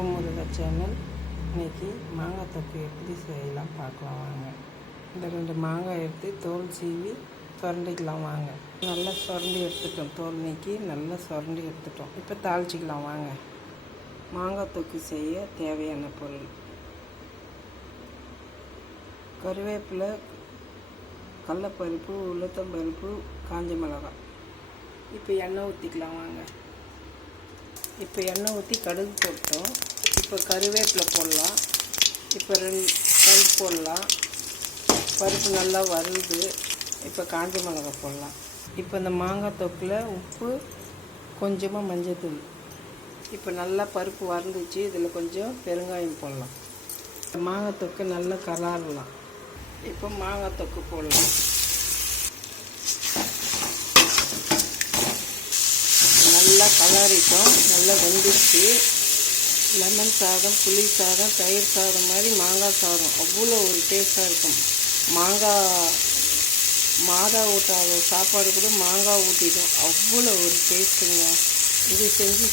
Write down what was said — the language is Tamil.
ஓம் முருகா சேனல். இன்றைக்கி மாங்காய் தொக்கு எப்படி செய்யலாம் பார்க்கலாம் வாங்க. இந்த 2 மாங்காய் எடுத்து தோல் சீவி சுரண்டிக்கலாம் வாங்க. நல்லா சுரண்டி எடுத்துட்டோம், தோல் நீக்கி நல்லா சுரண்டி எடுத்துட்டோம். இப்போ தாளிச்சிக்கலாம் வாங்க. மாங்காய் தொக்கு செய்ய தேவையான பொருள்: கருவேப்பிலை, கடலப்பருப்பு, உளுத்தம்பருப்பு, காஞ்ச மிளகாய். இப்போ எண்ணெய் ஊற்றிக்கலாம் வாங்க. இப்போ எண்ணெய் ஊற்றி கடுகு போட்டோம். இப்போ கருவேப்பிலை போடலாம். இப்போ 2 பருப்பு போடலாம். பருப்பு நல்லா வறுது. இப்போ காஞ்ச மிளகாய் போடலாம். இப்போ இந்த மாங்காய் தொக்கில் உப்பு, கொஞ்சமாக மஞ்சள்தூள். இப்போ நல்லா பருப்பு வறுந்துச்சு. இதில் கொஞ்சம் பெருங்காயம் போடலாம். மாங்காய் தொக்கு நல்லா கலரலாம். இப்போ மாங்காய் தொக்கு போடலாம். நல்லா கலரிட்டோம். நல்லா வெந்துச்சு. லெமன் சாதம், புளி சாதம், தயிர் சாதம் மாதிரி மாங்காய் சாதம் அவ்வளோ ஒரு டேஸ்ட்டாக இருக்கும். மாதா ஊட்டாத சாப்பாடு கூட மாங்காய் ஊற்றிடும். அவ்வளோ ஒரு டேஸ்ட்டுங்க. இது செஞ்சு